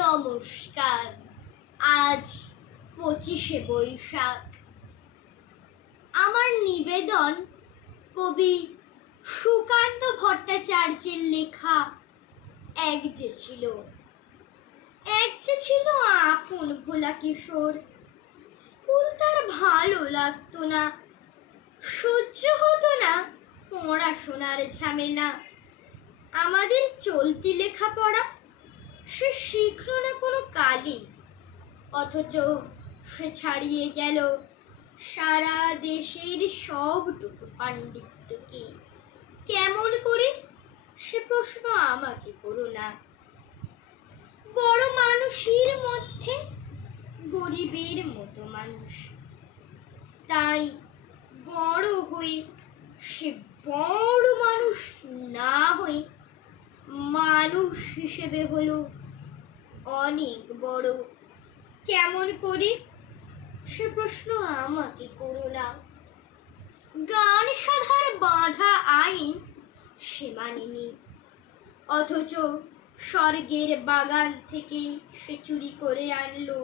নমস্কার। আজ 25শে বৈশাখ। আমার নিবেদন কবি সুকান্ত ভট্টাচার্যের লেখা এক যে ছিল আপন ভোলা কিশোর। স্কুল তার ভালো লাগতো না, সহ্য হতো না পড়াশোনার ঝামেলা। আমাদের চলতি লেখাপড়া সে শিখল না কোনো কালই, অথচ সে ছাড়িয়ে গেল সারা দেশের সবটুকু পাণ্ডিত্যকে। কেমন করে সে প্রশ্ন আমাকে করো না। বড় মানুষের মধ্যে গরিবের মতো মানুষ, তাই বড় হয়ে সে বড় মানুষ না হয়ে মানুষ হিসেবে হলো অনেক বড়। কেমন করে সে প্রশ্ন আমাকে করো না। গান সাধার বাঁধা আইন সে মানেনি, অথচ স্বর্গের বাগান থেকে সে চুরি করে আনলো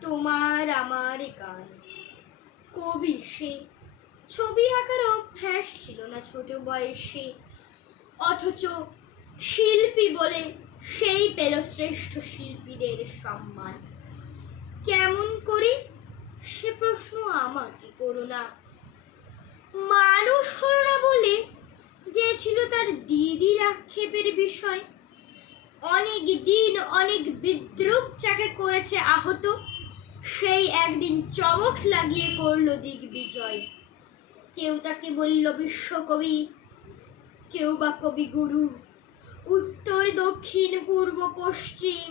তোমার আমার গান। কবি সে, ছবি আঁকার অভ্যাস ছিল না ছোট বয়সে, অথচ শিল্পী বলে সেই পেল শ্রেষ্ঠ শিল্পীদের সম্মান। কেমন করে সে প্রশ্ন আমাকে করো না। মানুষ হলো না বলে যে ছিল তার দিদির আক্ষেপের বিষয়। অনেক দিন অনেক বিদ্রুপ যাকে করেছে আহত, সেই একদিন চমক লাগিয়ে করলো দিগ্বিজয়। কেউ তাকে বলল বিশ্বকবি, কেউ বা কবিগুরু। উত্তর দক্ষিণ পূর্ব পশ্চিম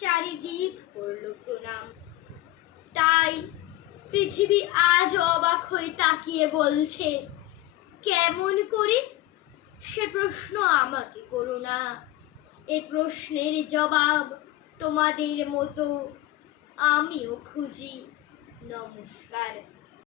চারিদিক করল প্রণাম। তাই পৃথিবী আজ অবাক হয়ে তাকিয়ে বলছে, কেমন করে সে প্রশ্ন আমাকে করো না। এ প্রশ্নের জবাব তোমাদের মতো আমিও খুঁজি। নমস্কার।